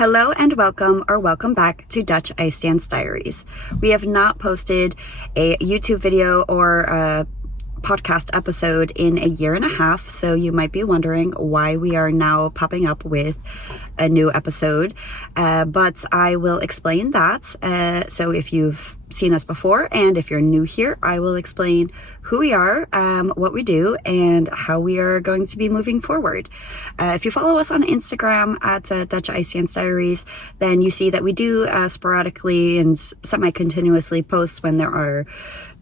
Hello and welcome back to Dutch Ice Dance Diaries. We have not posted a YouTube video or a podcast episode in a year and a half, so you might be wondering why we are now popping up with a new episode, but I will explain that. So if you've seen us before and if you're new here, I will explain who we are, what we do, and how we are going to be moving forward. If you follow us on Instagram at Dutch Ice Dance Diaries, then you see that we do sporadically and semi-continuously post when there are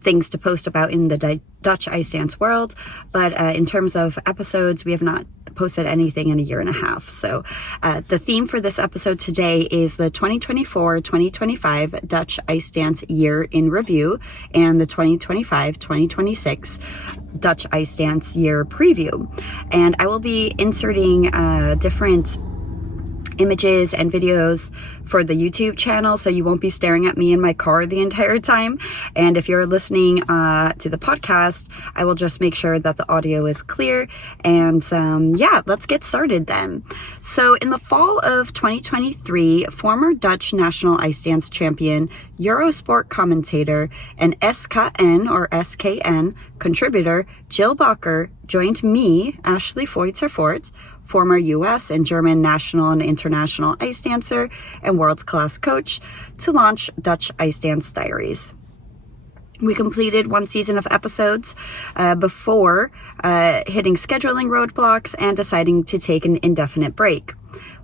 things to post about in the Dutch ice dance world, but in terms of episodes, we have not posted anything in a year and a half. So the theme for this episode today is the 2024-2025 Dutch Ice Dance Year in Review and the 2025-2026 Dutch Ice Dance Year Preview. And I will be inserting different images and videos for the YouTube channel, so you won't be staring at me in my car the entire time. And if you're listening to the podcast, I will just make sure that the audio is clear. And yeah, let's get started then. So in the fall of 2023, former Dutch national ice dance champion, Eurosport commentator, and SKN contributor Jill Bakker joined me, Ashley Foytzer-Fort, former US and German national and international ice dancer and world-class coach, to launch Dutch Ice Dance Diaries. We completed one season of episodes before hitting scheduling roadblocks and deciding to take an indefinite break.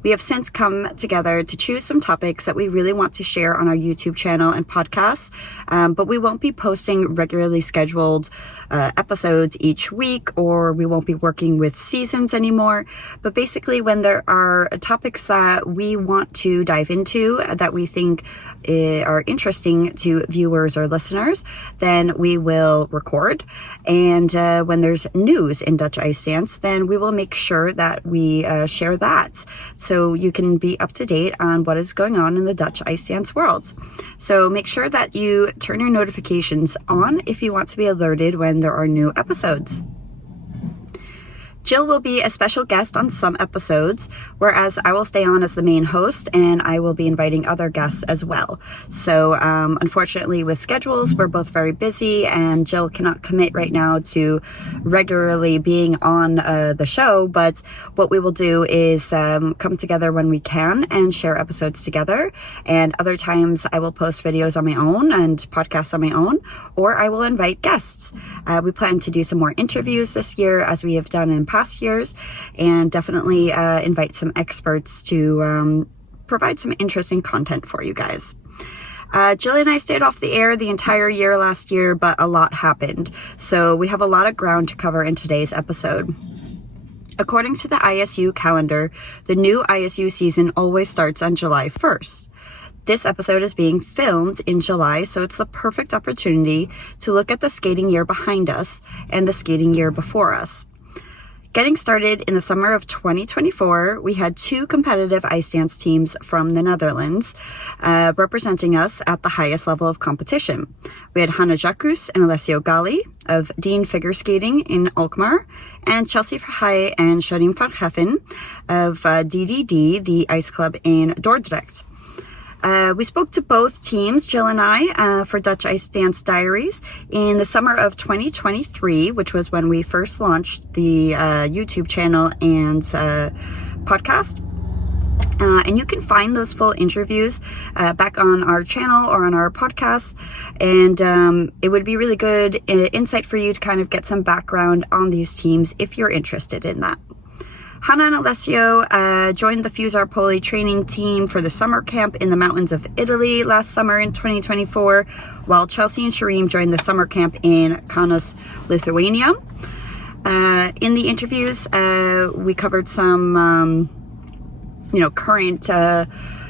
We have since come together to choose some topics that we really want to share on our YouTube channel and podcasts, but we won't be posting regularly scheduled episodes each week, or we won't be working with seasons anymore. But basically, when there are topics that we want to dive into that we think are interesting to viewers or listeners, then we will record. And when there's news in Dutch ice dance, then we will make sure that we share that, so you can be up to date on what is going on in the Dutch ice dance world. So make sure that you turn your notifications on if you want to be alerted when there are new episodes. Jill will be a special guest on some episodes, whereas I will stay on as the main host, and I will be inviting other guests as well. So unfortunately, with schedules, we're both very busy, and Jill cannot commit right now to regularly being on the show, but what we will do is come together when we can and share episodes together, and other times I will post videos on my own and podcasts on my own, or I will invite guests. We plan to do some more interviews this year, as we have done in past years, and definitely invite some experts to provide some interesting content for you guys. Jill and I stayed off the air the entire year last year, but a lot happened, so we have a lot of ground to cover in today's episode. According to the ISU calendar, the new ISU season always starts on July 1st. This episode is being filmed in July, so it's the perfect opportunity to look at the skating year behind us and the skating year before us. Getting started in the summer of 2024, we had two competitive ice dance teams from the Netherlands representing us at the highest level of competition. We had Hanna Jacques and Alessio Galli of Dean Figure Skating in Alkmaar, and Chelsea Verheij and Sharim van Geffen of DDD, the ice club in Dordrecht. We spoke to both teams, Jill and I, for Dutch Ice Dance Diaries in the summer of 2023, which was when we first launched the YouTube channel and podcast. And you can find those full interviews back on our channel or on our podcast. And it would be really good insight for you to kind of get some background on these teams if you're interested in that. Hanna and Alessio joined the Fusar-Poli training team for the summer camp in the mountains of Italy last summer in 2024, while Chelsea and Sharim joined the summer camp in Kaunas, Lithuania. In the interviews, we covered some, current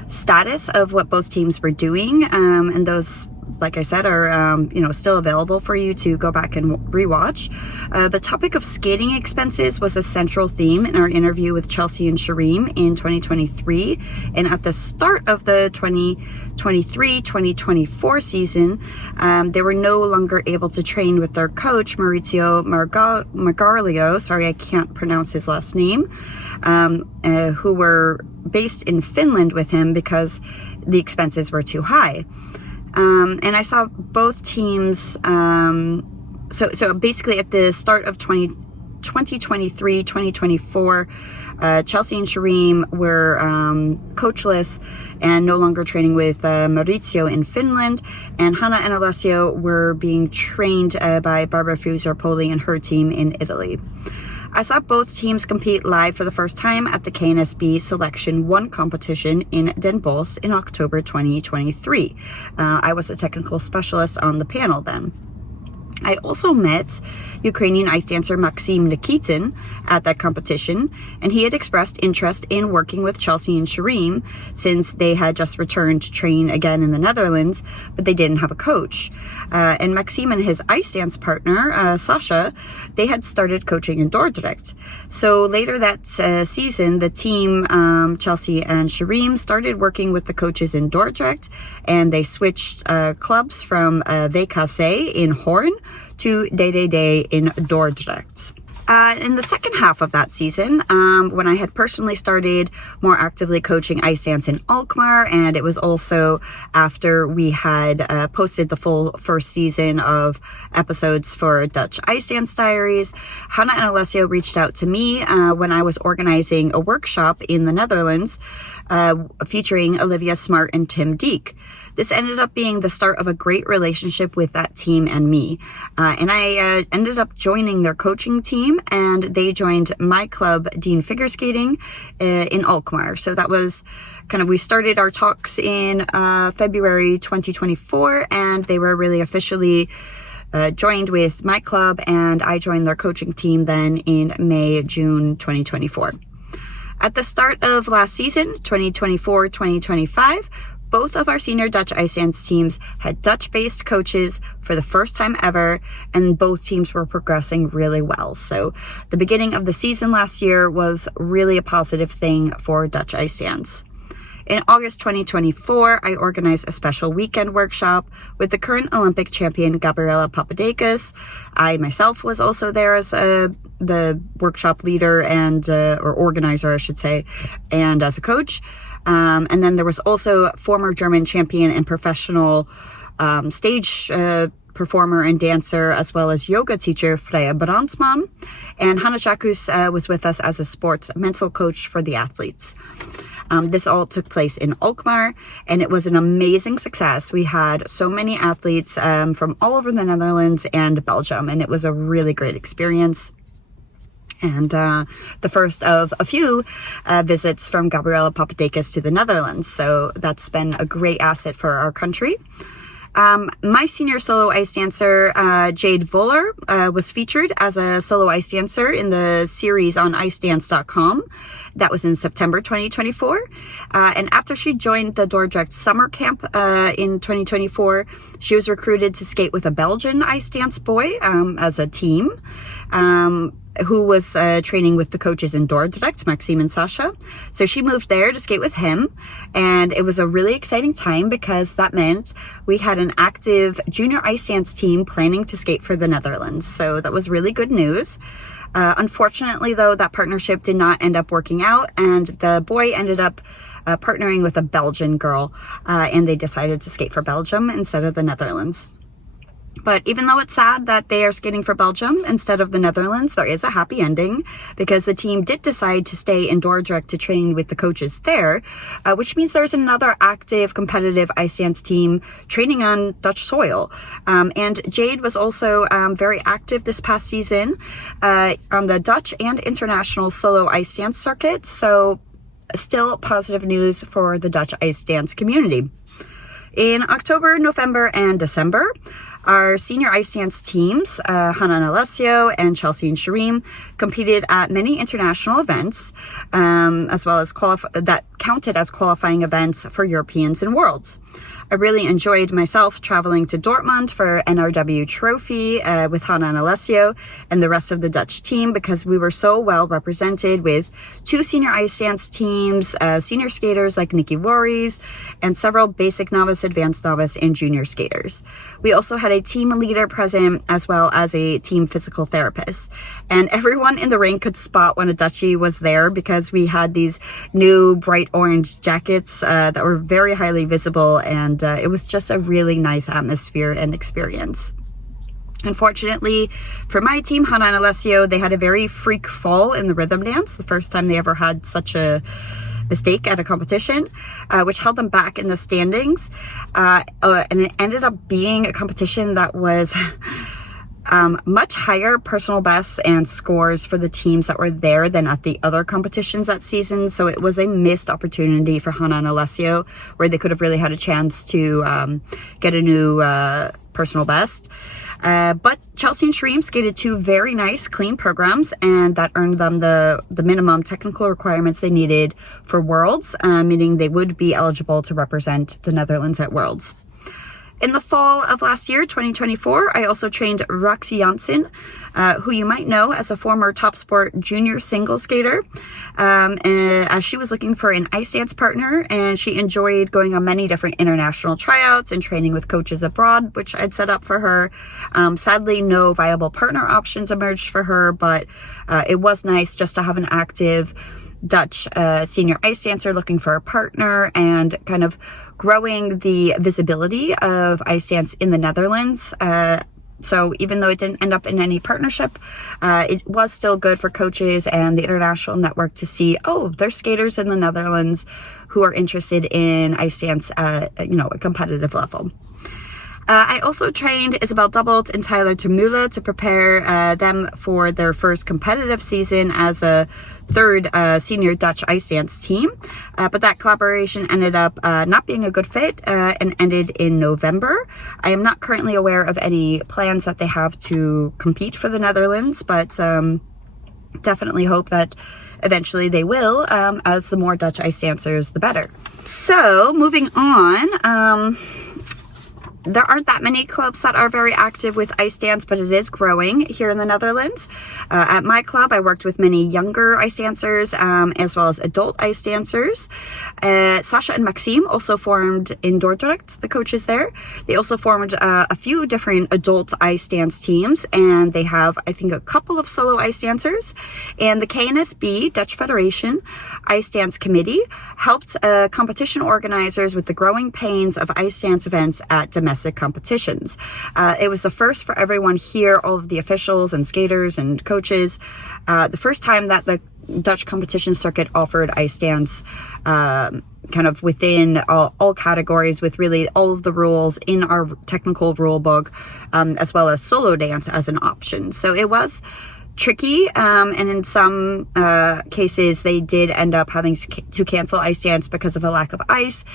status of what both teams were doing, and those like I said, are still available for you to go back and rewatch. The topic of skating expenses was a central theme in our interview with Chelsea and Shireen in 2023, and at the start of the 2023-2024 season, they were no longer able to train with their coach Maurizio Margaglio, sorry I can't pronounce his last name, who were based in Finland with him because the expenses were too high. And I saw both teams, so basically at the start of 2023-2024, Chelsea and Shireen were coachless and no longer training with Maurizio in Finland, and Hannah and Alessio were being trained by Barbara Fuser-Poli and her team in Italy. I saw both teams compete live for the first time at the KNSB Selection 1 competition in Den Bosch in October 2023. I was a technical specialist on the panel then. I also met Ukrainian ice dancer Maxim Nikitin at that competition, and he had expressed interest in working with Chelsea and Shireen since they had just returned to train again in the Netherlands, but they didn't have a coach. And Maxim and his ice dance partner, Sasha, they had started coaching in Dordrecht. So later that season, the team, Chelsea and Shireen, started working with the coaches in Dordrecht, and they switched clubs from VKC in Hoorn to Day in Dordrecht. In the second half of that season, when I had personally started more actively coaching ice dance in Alkmaar, and it was also after we had posted the full first season of episodes for Dutch Ice Dance Diaries, Hannah and Alessio reached out to me when I was organizing a workshop in the Netherlands featuring Olivia Smart and Tim Deek. This ended up being the start of a great relationship with that team and me. And I ended up joining their coaching team, and they joined my club, Dean Figure Skating, in Alkmaar. So that was we started our talks in February 2024, and they were really officially joined with my club, and I joined their coaching team then in June 2024. At the start of last season, 2024-2025, both of our senior Dutch ice dance teams had Dutch-based coaches for the first time ever, and both teams were progressing really well. So the beginning of the season last year was really a positive thing for Dutch ice dance. In August 2024, I organized a special weekend workshop with the current Olympic champion Gabriela Papadakis. I myself was also there as the workshop leader and or organizer, I should say, and as a coach. And then there was also former German champion and professional stage performer and dancer, as well as yoga teacher Freya Brandsman. And Hanna Jacques was with us as a sports mental coach for the athletes. This all took place in Alkmaar, and it was an amazing success. We had so many athletes from all over the Netherlands and Belgium, and it was a really great experience. And the first of a few visits from Gabriela Papadakis to the Netherlands. So that's been a great asset for our country. My senior solo ice dancer, Jade Voller, was featured as a solo ice dancer in the series on icedance.com. That was in September 2024. And after she joined the Dordrecht summer camp in 2024, she was recruited to skate with a Belgian ice dance boy as a team. Who was training with the coaches in Dordrecht, Maxime and Sasha. So she moved there to skate with him, and it was a really exciting time because that meant we had an active junior ice dance team planning to skate for the Netherlands. So that was really good news. Unfortunately, though, that partnership did not end up working out, and the boy ended up partnering with a Belgian girl, and they decided to skate for Belgium instead of the Netherlands. But even though it's sad that they are skating for Belgium instead of the Netherlands, there is a happy ending because the team did decide to stay in Dordrecht to train with the coaches there, which means there's another active competitive ice dance team training on Dutch soil. And Jade was also very active this past season on the Dutch and international solo ice dance circuit. So still positive news for the Dutch ice dance community. In October, November, and December, Our senior ice dance teams, Hannah and Alessio and Chelsea and Shireen, competed at many international events, as well as that counted as qualifying events for Europeans and Worlds. I really enjoyed myself traveling to Dortmund for NRW Trophy with Hannah and Alessio and the rest of the Dutch team, because we were so well represented with 2 senior ice dance teams, senior skaters like Nikki Worries, and several basic novice, advanced novice, and junior skaters. We also had a team leader present, as well as a team physical therapist. And everyone in the rink could spot when a Dutchie was there, because we had these new bright orange jackets that were very highly visible, and it was just a really nice atmosphere and experience. Unfortunately for my team, Hannah and Alessio, they had a very freak fall in the rhythm dance, the first time they ever had such a mistake at a competition, which held them back in the standings. And it ended up being a competition that was much higher personal bests and scores for the teams that were there than at the other competitions that season. So it was a missed opportunity for Hannah and Alessio, where they could have really had a chance to get a new personal best. But Chelsea and Shreem skated 2 very nice, clean programs, and that earned them the minimum technical requirements they needed for Worlds, meaning they would be eligible to represent the Netherlands at Worlds. In the fall of last year, 2024, I also trained Roxy Janssen, who you might know as a former Top Sport junior single skater, as she was looking for an ice dance partner, and she enjoyed going on many different international tryouts and training with coaches abroad, which I'd set up for her. Sadly, no viable partner options emerged for her, but it was nice just to have an active Dutch senior ice dancer looking for a partner, and kind of growing the visibility of ice dance in the Netherlands. So even though it didn't end up in any partnership, it was still good for coaches and the international network to see, oh, there's skaters in the Netherlands who are interested in ice dance at, a competitive level. I also trained Isabel Doublet and Tyler Termule to prepare them for their first competitive season as a third senior Dutch ice dance team. But that collaboration ended up not being a good fit and ended in November. I am not currently aware of any plans that they have to compete for the Netherlands, but definitely hope that eventually they will, as the more Dutch ice dancers, the better. So moving on, there aren't that many clubs that are very active with ice dance, but it is growing here in the Netherlands. At my club, I worked with many younger ice dancers, as well as adult ice dancers. Sasha and Maxime also formed in Dordrecht, the coaches there. They also formed a few different adult ice dance teams, and they have, I think, a couple of solo ice dancers. And the KNSB, Dutch Federation Ice Dance Committee, helped competition organizers with the growing pains of ice dance events at domestic competitions. It was the first for everyone here, all of the officials and skaters and coaches, the first time that the Dutch competition circuit offered ice dance kind of within all categories, with really all of the rules in our technical rule book, as well as solo dance as an option. So it was tricky, and in some cases they did end up having to cancel ice dance because of a lack of ice,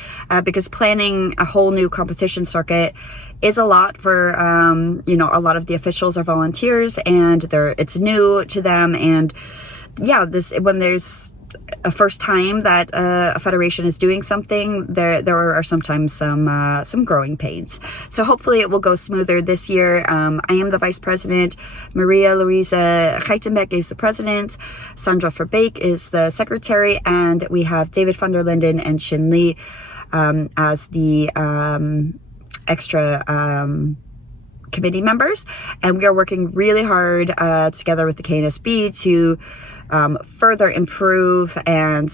because planning a whole new competition circuit is a lot for a lot of the officials are volunteers, and it's new to them. And yeah, when there's a first time that a federation is doing something, there are sometimes some growing pains. So hopefully it will go smoother this year. I am the vice president. Maria Louisa Geitenbeck is the president. Sandra Verbeek is the secretary, and we have David van der Linden and Shin Lee as the extra committee members, and we are working really hard together with the KNSB to further improve and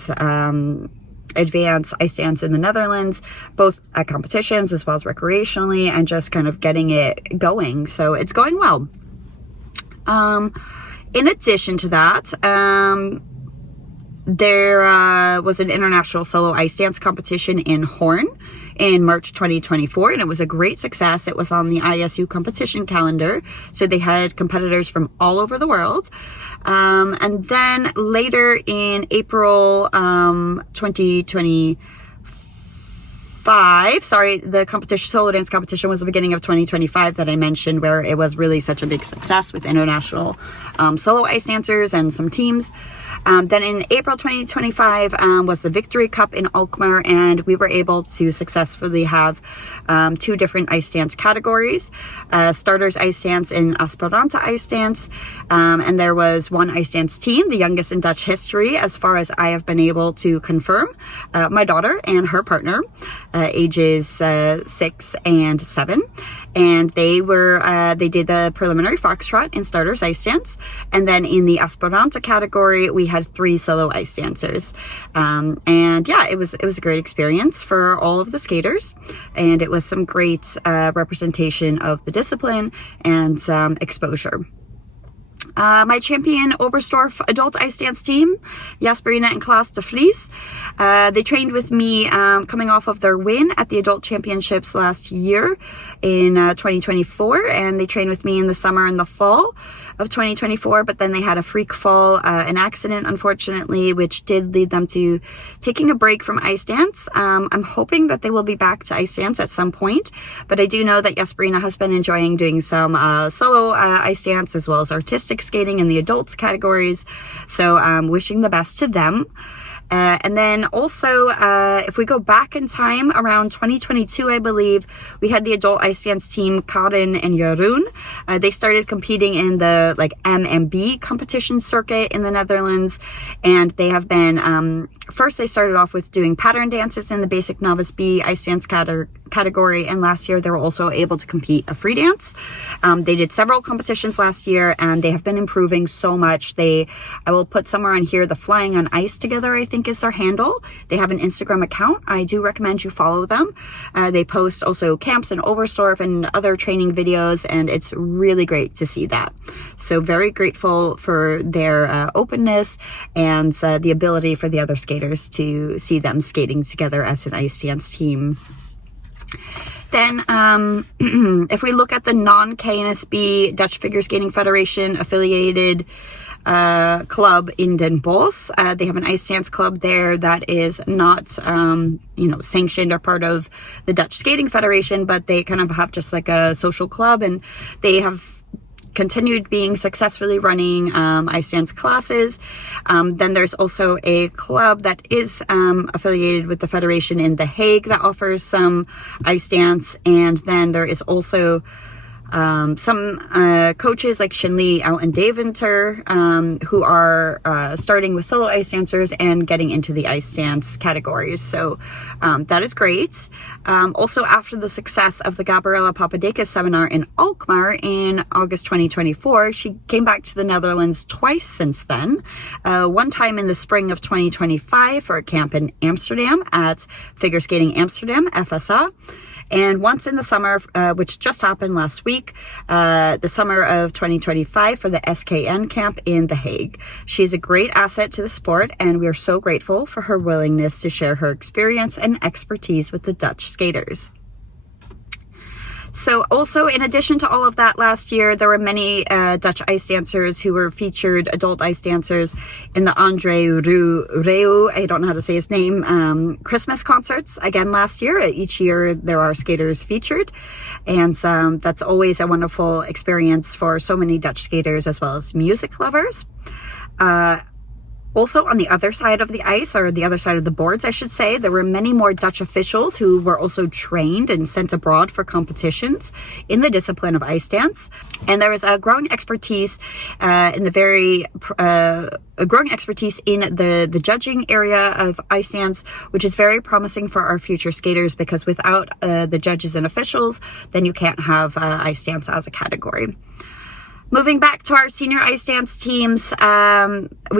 advance ice dance in the Netherlands, both at competitions as well as recreationally, and just kind of getting it going. So it's going well. In addition to that, there was an international solo ice dance competition in Hoorn in March 2024, and it was a great success. It was on the ISU competition calendar, so they had competitors from all over the world. And then later in April 2025, Sorry, the competition, solo dance competition, was the beginning of 2025 that I mentioned, where it was really such a big success with international solo ice dancers and some teams. Then in April 2025 was the Victory Cup in Alkmaar, and we were able to successfully have 2 different ice dance categories, starters ice dance and aspirante ice dance, and there was 1 ice dance team, the youngest in Dutch history as far as I have been able to confirm, my daughter and her partner, ages 6 and 7, and they did the preliminary foxtrot in starters ice dance, and then in the aspirante category we had 3 solo ice dancers, and yeah, it was a great experience for all of the skaters, and it was some great representation of the discipline and exposure. My champion Oberstdorf adult ice dance team, Jasperina and Klaas de Vries, they trained with me coming off of their win at the adult championships last year in 2024, and they trained with me in the summer and the fall of 2024, but then they had a freak fall, an accident unfortunately, which did lead them to taking a break from ice dance. I'm hoping that they will be back to ice dance at some point, but I do know that Jasperina has been enjoying doing some solo ice dance as well as artistic skating in the adults categories, so I'm wishing the best to them. And then also, if we go back in time, around 2022, I believe, we had the adult ice dance team, Karin and Jeroen. They started competing in the MMB competition circuit in the Netherlands, and they have been, first they started off with doing pattern dances in the basic novice B ice dance category, and last year they were also able to compete a free dance. They did several competitions last year, and they have been improving so much. I will put somewhere on here the Flying on Ice Together, I think is their handle. They have an Instagram account. I do recommend you follow them. They post also camps in Oberstdorf and other training videos, and it's really great to see that. So very grateful for their openness and the ability for the other skaters to see them skating together as an ice dance team. Then if we look at the non-KNSB Dutch Figure Skating Federation affiliated club in Den Bosch, they have an ice dance club there that is not sanctioned or part of the Dutch Skating Federation, but they kind of have just like a social club, and they have continued being successfully running ice dance classes. Then there's also a club that is affiliated with the federation in The Hague that offers some ice dance, and then there is also some coaches like Shinli out in Deventer who are starting with solo ice dancers and getting into the ice dance categories. So that is great. Also, after the success of the Gabriela Papadakis seminar in Alkmaar in August 2024, she came back to the Netherlands twice since then. One time in the spring of 2025 for a camp in Amsterdam at Figure Skating Amsterdam, FSA. And once in the summer, which just happened last week, the summer of 2025 for the SKN camp in The Hague. She's a great asset to the sport, and we are so grateful for her willingness to share her experience and expertise with the Dutch skaters. So also, in addition to all of that, last year, there were many Dutch ice dancers who were featured, adult ice dancers, in the Andre Rieu, I don't know how to say his name, Christmas concerts. Again, last year, each year there are skaters featured. And that's always a wonderful experience for so many Dutch skaters as well as music lovers. Also, on the other side of the ice, or the other side of the boards, I should say, there were many more Dutch officials who were also trained and sent abroad for competitions in the discipline of ice dance. And there was a growing expertise in the judging area of ice dance, which is very promising for our future skaters, because without the judges and officials, then you can't have ice dance as a category. Moving back to our senior ice dance teams, we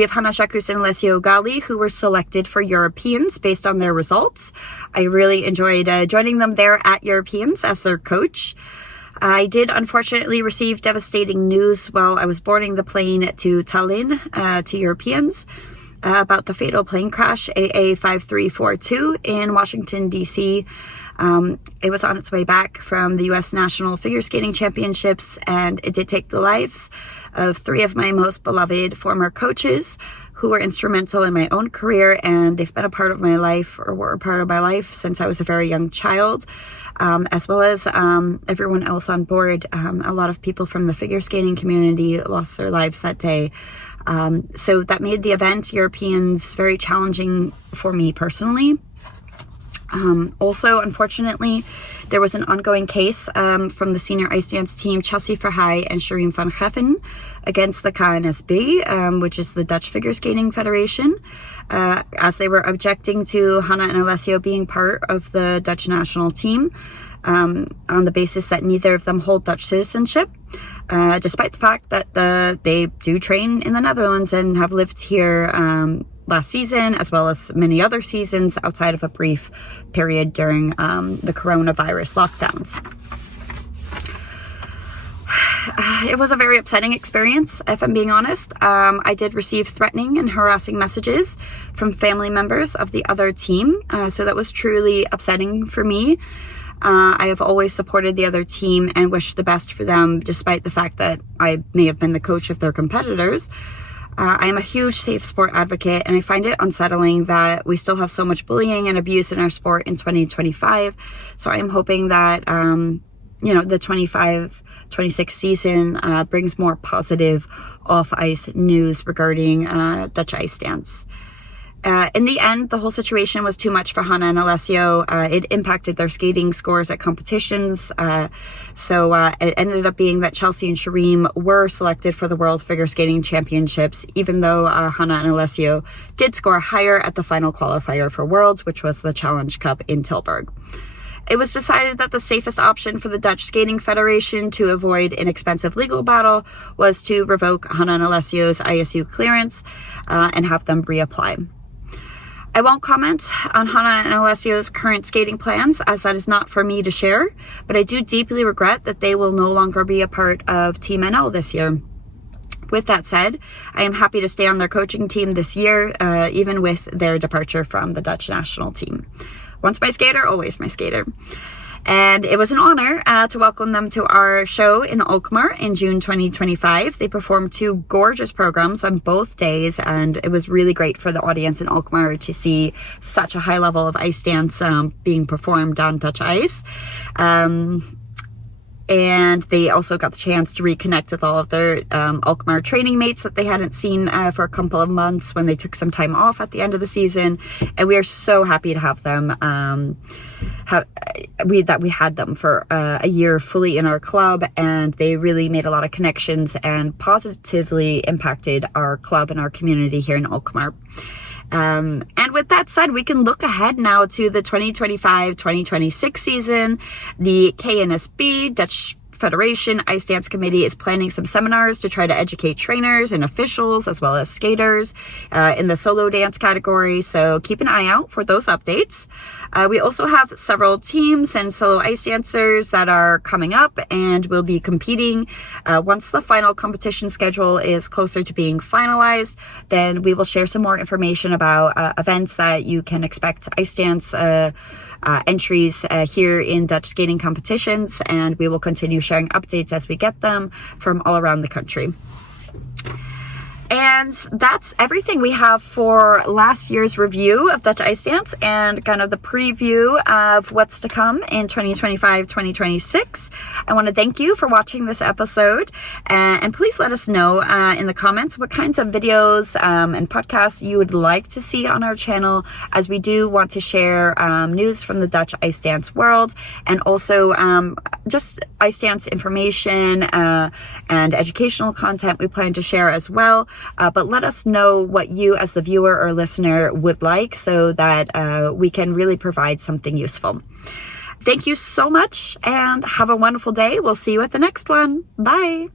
have Hanna Jacques and Alessio Galli, who were selected for Europeans based on their results. I really enjoyed joining them there at Europeans as their coach. I did unfortunately receive devastating news while I was boarding the plane to Tallinn to Europeans about the fatal plane crash AA5342 in Washington, D.C. It was on its way back from the U.S. National Figure Skating Championships, and it did take the lives of 3 of my most beloved former coaches who were instrumental in my own career, and they've been a part of my life, or were a part of my life, since I was a very young child, as well as everyone else on board. A lot of people from the figure skating community lost their lives that day. So that made the event, Europeans, very challenging for me personally. Also, unfortunately, there was an ongoing case from the senior ice dance team, Chelsea Verheij and Shireen van Geffen, against the KNSB, which is the Dutch Figure Skating Federation, as they were objecting to Hannah and Alessio being part of the Dutch national team, on the basis that neither of them hold Dutch citizenship, despite the fact that they do train in the Netherlands and have lived here last season, as well as many other seasons outside of a brief period during the coronavirus lockdowns. It was a very upsetting experience, if I'm being honest. I did receive threatening and harassing messages from family members of the other team, so that was truly upsetting for me. I have always supported the other team and wished the best for them, despite the fact that I may have been the coach of their competitors. I am a huge safe sport advocate, and I find it unsettling that we still have so much bullying and abuse in our sport in 2025. So I am hoping that, the 25-26 season brings more positive off-ice news regarding Dutch ice dance. In the end, the whole situation was too much for Hannah and Alessio. It impacted their skating scores at competitions. So it ended up being that Chelsea and Shireen were selected for the World Figure Skating Championships, even though Hannah and Alessio did score higher at the final qualifier for Worlds, which was the Challenge Cup in Tilburg. It was decided that the safest option for the Dutch Skating Federation to avoid inexpensive legal battle was to revoke Hannah and Alessio's ISU clearance and have them reapply. I won't comment on Hannah and Alessio's current skating plans, as that is not for me to share, but I do deeply regret that they will no longer be a part of Team NL this year. With that said, I am happy to stay on their coaching team this year, even with their departure from the Dutch national team. Once my skater, always my skater. And it was an honor to welcome them to our show in Alkmaar in June 2025. They performed 2 gorgeous programs on both days, and it was really great for the audience in Alkmaar to see such a high level of ice dance being performed on Dutch ice. And they also got the chance to reconnect with all of their Alkmaar training mates that they hadn't seen for a couple of months when they took some time off at the end of the season. And we are so happy to have them. We had them for a year fully in our club, and they really made a lot of connections and positively impacted our club and our community here in Alkmaar. And with that said, we can look ahead now to the 2025-2026 season. The KNSB, Dutch Federation Ice Dance Committee, is planning some seminars to try to educate trainers and officials as well as skaters in the solo dance category. So keep an eye out for those updates. We also have several teams and solo ice dancers that are coming up and will be competing. Once the final competition schedule is closer to being finalized, then we will share some more information about events that you can expect ice dance entries here in Dutch skating competitions, and we will continue sharing updates as we get them from all around the country. And that's everything we have for last year's review of Dutch ice dance and kind of the preview of what's to come in 2025-2026. I want to thank you for watching this episode, and please let us know in the comments what kinds of videos and podcasts you would like to see on our channel, as we do want to share news from the Dutch ice dance world, and also just ice dance information and educational content we plan to share as well. But let us know what you as the viewer or listener would like, so that we can really provide something useful. Thank you so much, and have a wonderful day. We'll see you at the next one. Bye.